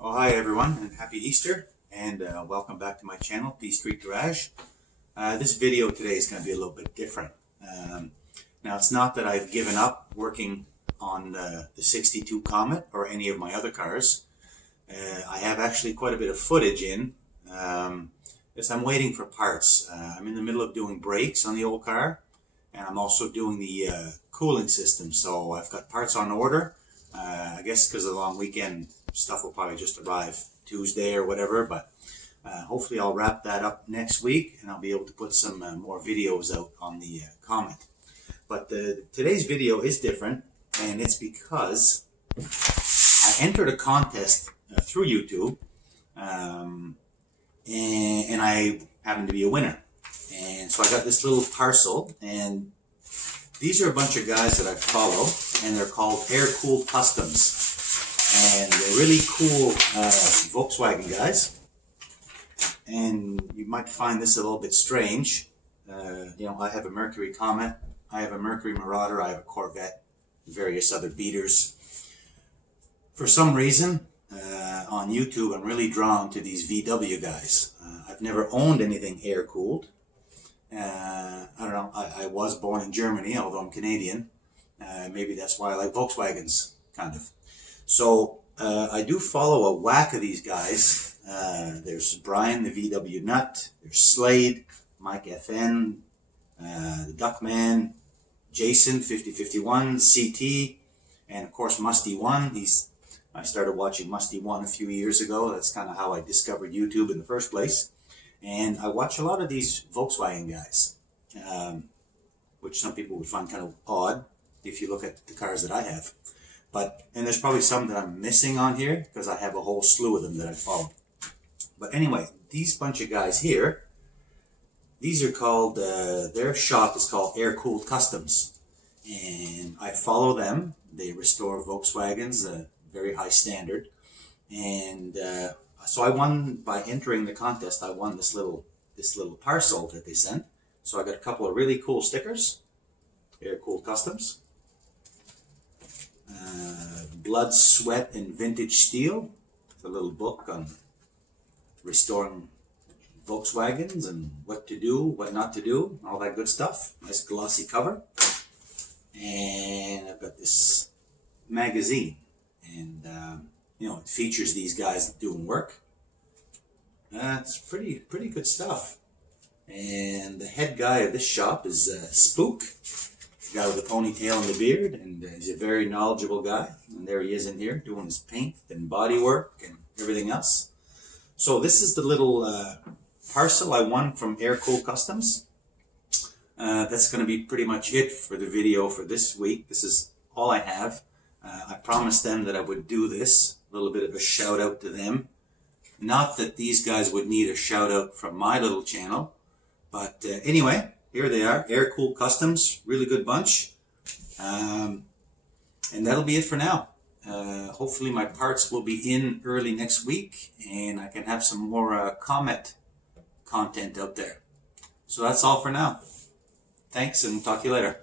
Oh, hi everyone, and happy Easter, and welcome back to my channel, P Street Garage. This video today is going to be a little bit different. Now, it's not that I've given up working on the 62 Comet or any of my other cars. I have actually quite a bit of footage in, as I'm waiting for parts. I'm in the middle of doing brakes on the old car, and I'm also doing the cooling system, so I've got parts on order. I guess because of the long weekend, stuff will probably just arrive Tuesday or whatever, but hopefully I'll wrap that up next week and I'll be able to put some more videos out on the Comet. But today's video is different, and it's because I entered a contest through YouTube, and I happened to be a winner. And so I got this little parcel, and these are a bunch of guys that I follow, and they're called Airkooled Kustoms. And they're really cool Volkswagen guys. And you might find this a little bit strange. I have a Mercury Comet, I have a Mercury Marauder, I have a Corvette, various other beaters. For some reason, on YouTube, I'm really drawn to these VW guys. I've never owned anything air-cooled. I don't know, I was born in Germany, although I'm Canadian. Maybe that's why I like Volkswagens, kind of. So I do follow a whack of these guys. There's Brian, the VW Nut. There's Slade, Mike FN, the Duckman, Jason, 5051, CT, and of course Musty One. I started watching Musty One a few years ago. That's kind of how I discovered YouTube in the first place. And I watch a lot of these Volkswagen guys, which some people would find kind of odd if you look at the cars that I have. And there's probably some that I'm missing on here because I have a whole slew of them that I follow. But anyway, these bunch of guys here, these are called, their shop is called Airkooled Kustoms. And I follow them. They restore Volkswagens, a very high standard. And so I won, by entering the contest, I won this little parcel that they sent. So I got a couple of really cool stickers, Airkooled Kustoms. Blood, Sweat, and Vintage Steel. It's a little book on restoring Volkswagens and what to do, what not to do, all that good stuff. Nice glossy cover. And I've got this magazine, and it features these guys doing work. It's pretty good stuff. And the head guy of this shop is Spook. Guy with a ponytail and the beard, and he's a very knowledgeable guy. And there he is in here doing his paint and body work and everything else. So this is the little parcel I won from Airkooled Kustoms. That's going to be pretty much it for the video for this week. This is all I have. I promised them that I would do this, a little bit of a shout out to them. Not that these guys would need a shout out from my little channel, but anyway, here they are, Airkooled Kustoms, really good bunch. And that'll be it for now. Hopefully my parts will be in early next week, and I can have some more Comet content out there. So that's all for now. Thanks, and talk to you later.